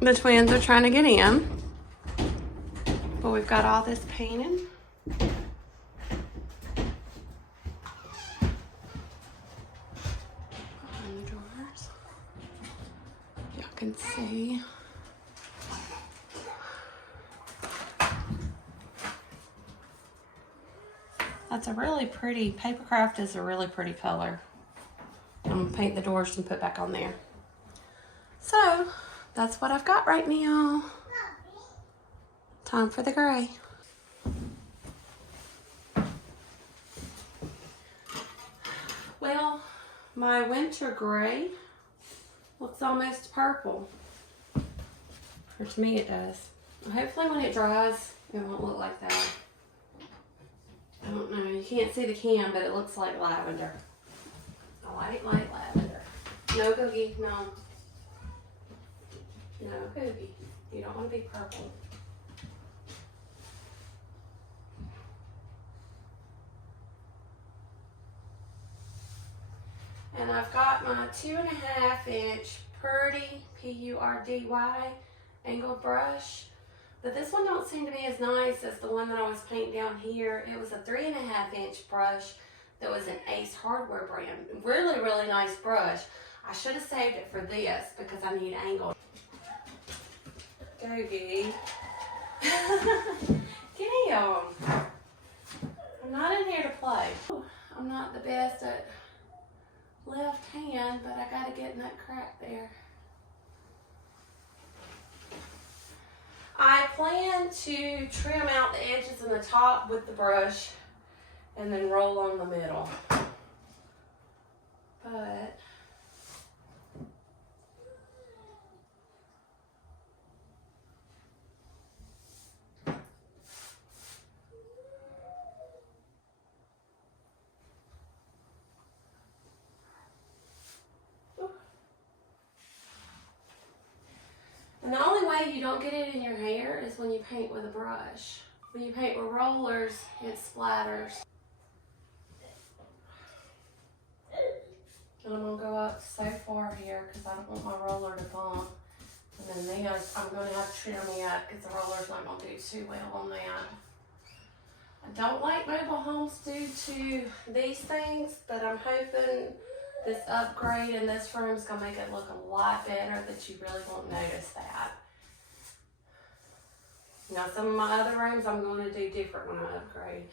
The twins are trying to get in, but we've got all this painted. Behind the drawers, y'all can see. That's a really pretty, paper craft is a really pretty color. I'm gonna paint the doors and put back on there. So, that's what I've got right now. Time for the gray. Well, my winter gray looks almost purple. Or to me it does. Hopefully when it dries, it won't look like that. I don't know, you can't see the can, but it looks like lavender. A light lavender. No Googie, no. No Googie. You don't want to be purple. And I've got my 2.5 inch Purdy, P-U-R-D-Y, angled brush. But this one don't seem to be as nice as the one that I was painting down here. It was a 3.5 inch brush that was an Ace Hardware brand. Really, really nice brush. I should have saved it for this because I need angled. Googie. Get him. I'm not in here to play. I'm not the best at left hand, but I gotta get in that crack there. I plan to trim out the edges and the top with the brush and then roll on the middle. But and the only way you don't get it in your hair is when you paint with a brush. When you paint with rollers, it splatters. And I'm gonna go up so far here because I don't want my roller to bump. And then I'm gonna have to trim me up because the roller's not gonna do too well on that. I don't like mobile homes due to these things, but I'm hoping this upgrade in this room is gonna make it look a lot better that you really won't notice that. Now some of my other rooms I'm going to do different when I upgrade.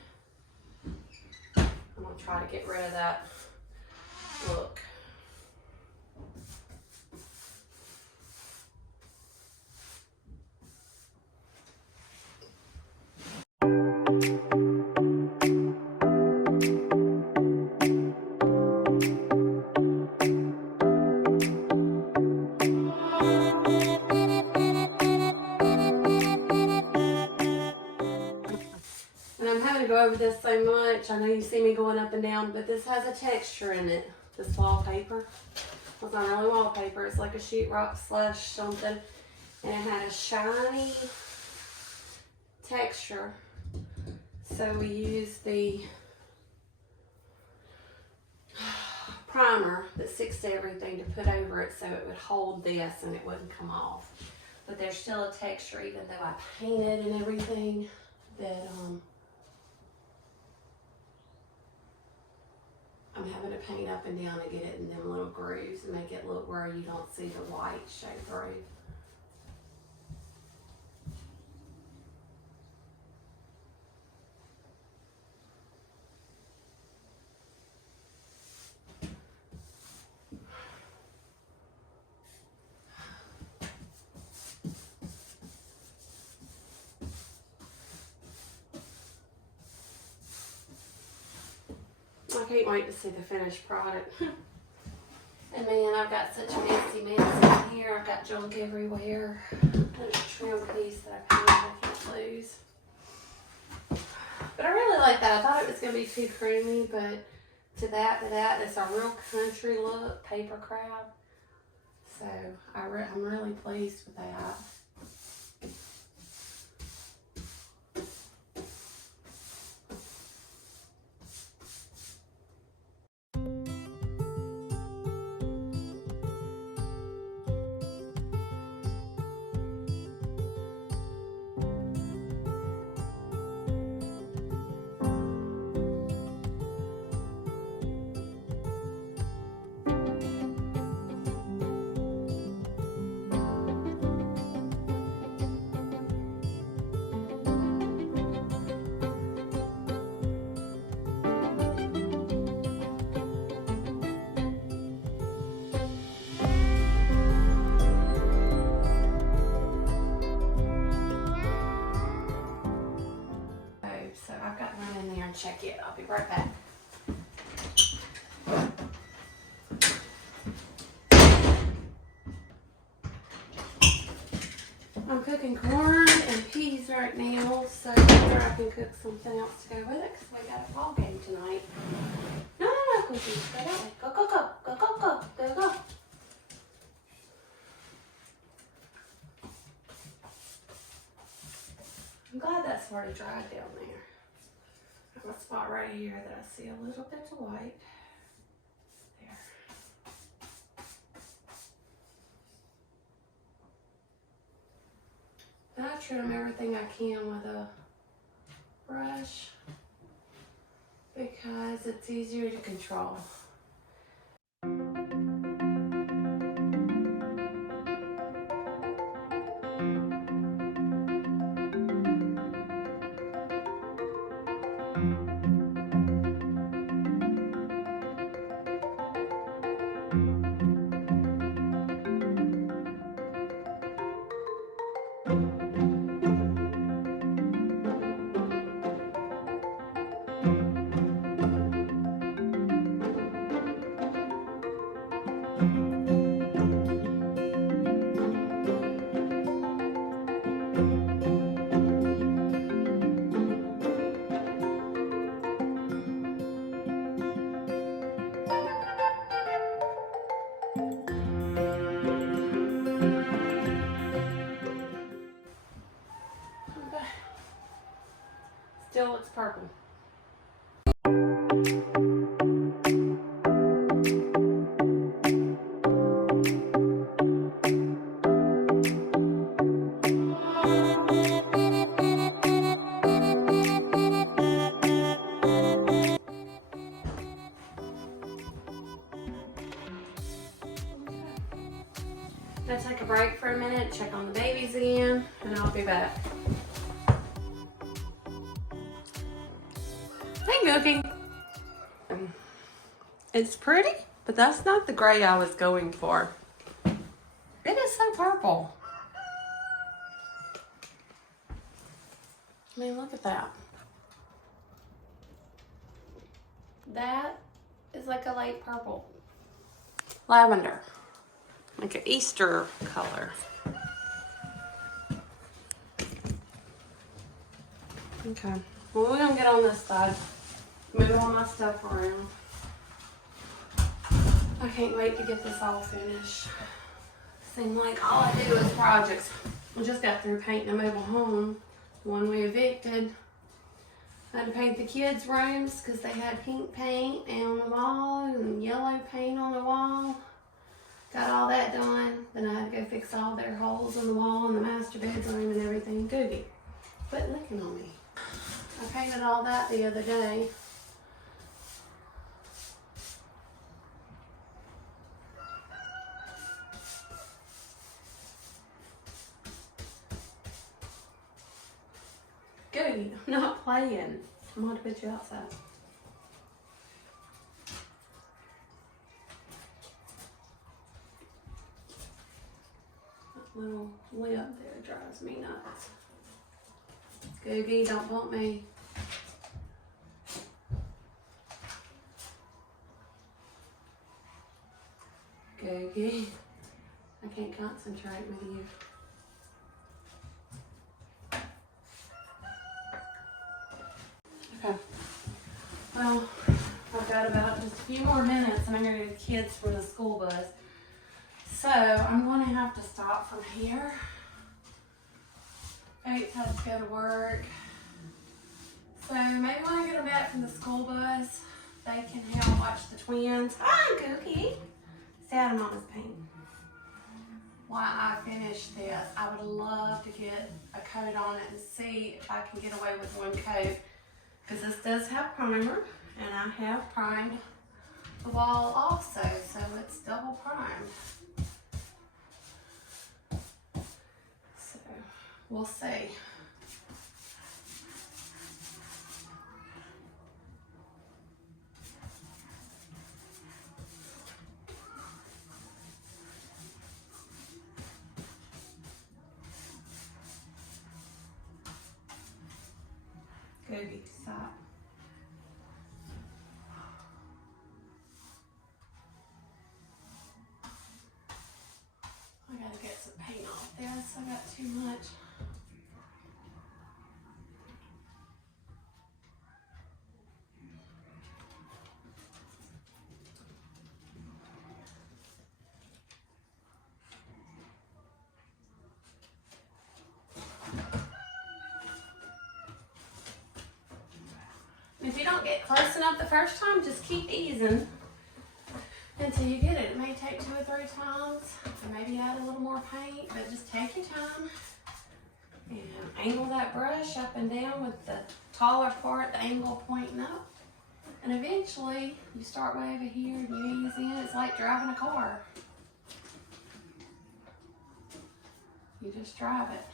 I'm gonna try to get rid of that look. Over this so much. I know you see me going up and down, but this has a texture in it. This wallpaper. It's not really wallpaper. It's like a sheetrock slush something. And it had a shiny texture. So we used the primer that sticks to everything to put over it so it would hold this and it wouldn't come off. But there's still a texture even though I painted and everything that I'm having to paint up and down to get it in them little grooves and make it look where you don't see the white show through. I can't wait to see the finished product. And man, I've got such a messy mess in here. I've got junk everywhere. There's a trim piece that I can't lose. But I really like that. I thought it was going to be too creamy, but to that, it's a real country look, paper craft. So I'm really pleased with that. right back. I'm cooking corn and peas right now, so later I can cook something else to go with it because we got a ball game tonight. No, Cookie, go that way. Go, go, go, go, go, go, go, go. I'm glad that's already dried down there. I have a spot right here that I see a little bit of white. There. I trim everything I can with a brush because it's easier to control. Still looks purple. I'm gonna take a break for a minute, check on the babies again, and I'll be back. Hey, Gookie. It's pretty, but that's not the gray I was going for. It is so purple. I mean, look at that. That is like a light purple. Lavender. Like an Easter color. Okay. Well, we're gonna get on this side. Move all my stuff around. I can't wait to get this all finished. Seems like all I do is projects. We just got through painting a mobile home, the one we evicted. I had to paint the kids' rooms because they had pink paint on the wall and yellow paint on the wall. Got all that done. Then I had to go fix all their holes in the wall and the master bedroom and everything. Googie, quit licking on me. I painted all that the other day. Googie, I'm not playing. I'm going to put you outside. That little lip there drives me nuts. Googie, don't bump me. Googie, I can't concentrate with you. Okay. Well, I've got about just a few more minutes and I'm going to get the kids from the school bus. So I'm going to have to stop from here. Faith has to go to work. So maybe when I get them back from the school bus, they can help watch the twins. Hi, Cookie. Sad Mama's paint. While I finish this, I would love to get a coat on it and see if I can get away with one coat. Because this does have primer, and I have primed the wall also, so it's double primed. So, we'll see. Googie, stop. too much. If you don't get close enough the first time, just keep easing until you get it. It may take 2 or 3 times, or maybe add a little more paint, but just take your time and angle that brush up and down with the taller part, the angle pointing up. And eventually, you start way over here and you ease in. It's like driving a car. You just drive it.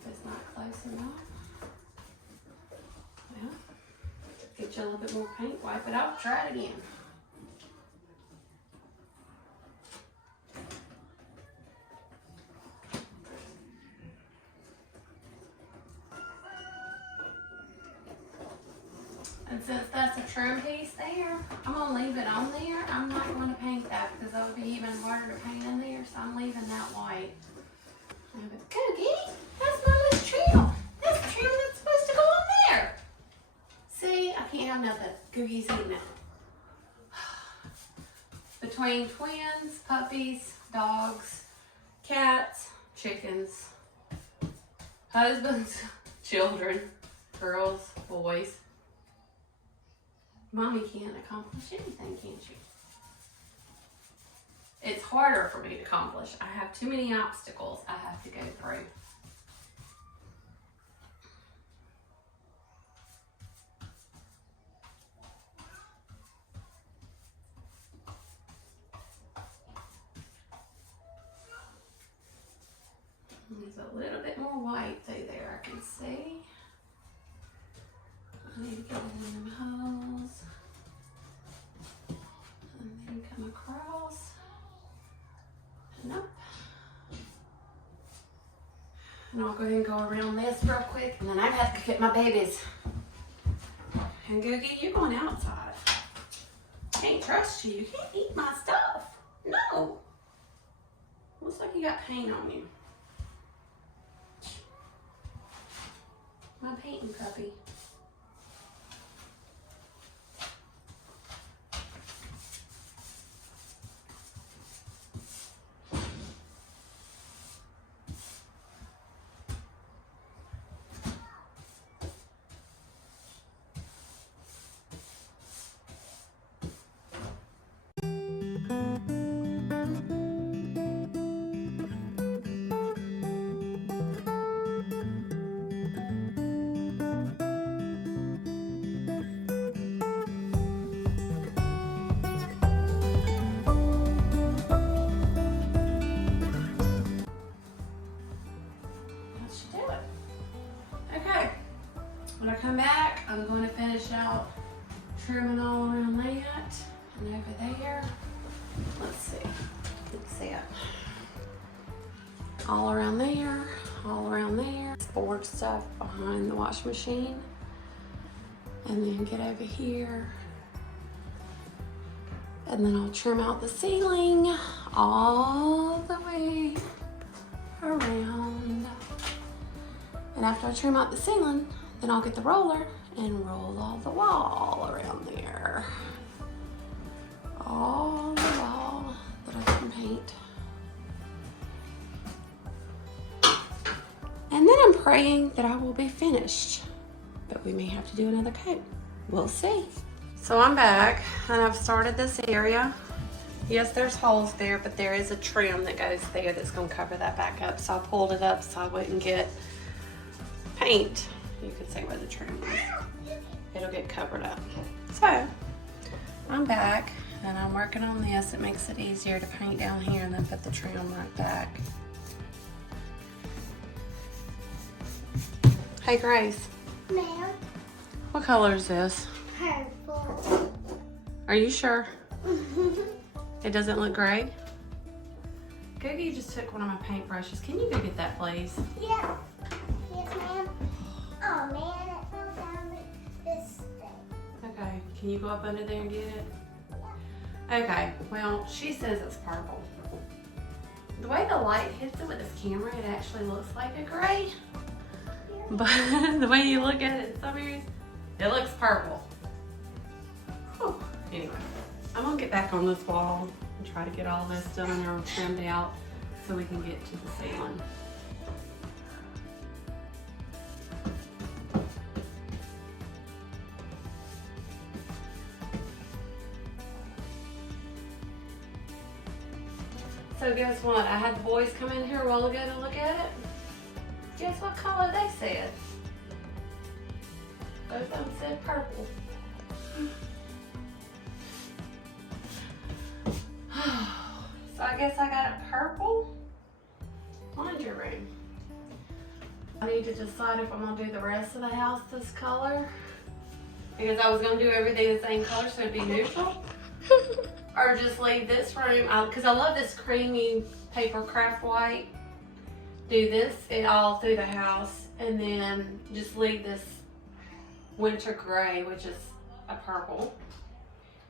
If it's not close enough, well, get you a little bit more paint, wipe it off, try it again. And since that's a trim piece there, I'm going to leave it on there. I'm not going to paint that because that would be even harder to paint in there, so I'm leaving that white. Cookie, that's Mama's trim. That's the trim that's supposed to go on there. See, I can't have nothing. Cookie's eating it. Between twins, puppies, dogs, cats, chickens, husbands, children, girls, boys, Mommy can't accomplish anything, can she? It's harder for me to accomplish. I have too many obstacles I have to go through. There's a little bit more white through there, I can see. I need to get it in them holes. And then come across. And up. And I'll go ahead and go around this real quick. And then I have to get my babies. And Googie, you're going outside. Can't trust you. You can't eat my stuff. No. Looks like you got paint on you. My painting puppy. When I come back, I'm going to finish out trimming all around that and over there. Let's see. Let's see it. All around there, all around there. Board stuff behind the washing machine. And then get over here. And then I'll trim out the ceiling all the way around. And after I trim out the ceiling, then I'll get the roller and roll all the wall around there. All the wall that I can paint. And then I'm praying that I will be finished. But we may have to do another coat. We'll see. So I'm back and I've started this area. Yes, there's holes there, but there is a trim that goes there that's gonna cover that back up. So I pulled it up so I wouldn't get paint. You can see where the trim is. It'll get covered up. So I'm back and I'm working on this. It makes it easier to paint down here and then put the trim right back. Hey Grace. Ma'am. What color is this? Purple. Are you sure? It doesn't look gray? Googie just took one of my paintbrushes. Can you go get that, please? Yeah. Yes, ma'am. Oh, man, it fell down this thing. Okay, can you go up under there and get it? Okay, well, she says it's purple. The way the light hits it with this camera, it actually looks like a gray. But the way you look at it in some areas, it looks purple. Whew. Anyway, I'm gonna get back on this wall and try to get all this done or trimmed out so we can get to the ceiling. So guess what? I had the boys come in here a while ago to look at it. Guess what color they said? Both of them said purple. So I guess I got a purple laundry room. I need to decide if I'm gonna do the rest of the house this color, because I was gonna do everything the same color so it'd be neutral. Or just leave this room, because I love this creamy paper craft white. Do this it all through the house, and then just leave this winter gray, which is a purple,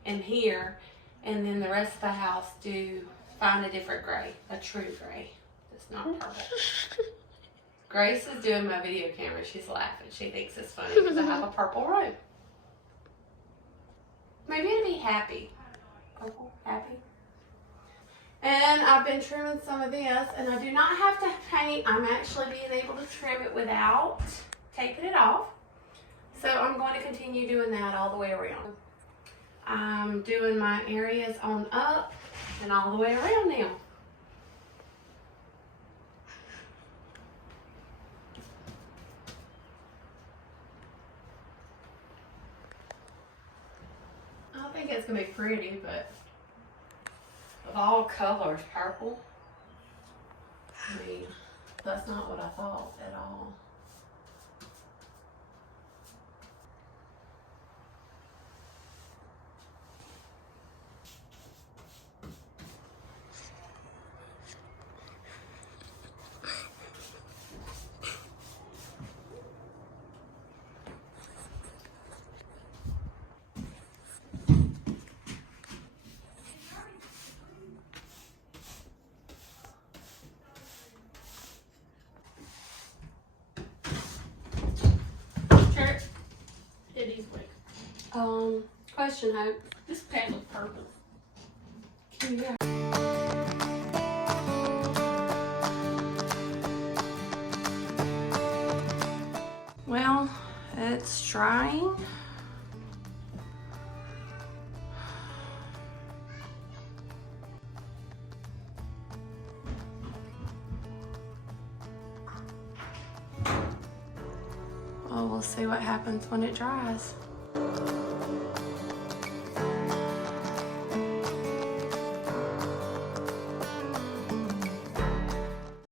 in here, and then the rest of the house find a different gray, a true gray that's not purple. Grace is doing my video camera. She's laughing. She thinks it's funny because I have a purple room. Maybe it'll be happy. Purple, happy. And I've been trimming some of this, and I do not have to paint. I'm actually being able to trim it without taking it off. So I'm going to continue doing that all the way around. I'm doing my areas on up and all the way around now. I think it's gonna be pretty, but of all colors, purple, I mean, that's not what I thought at all. Question, Hope. This pad looks purple. Yeah. Well, it's drying. Well, we'll see what happens when it dries.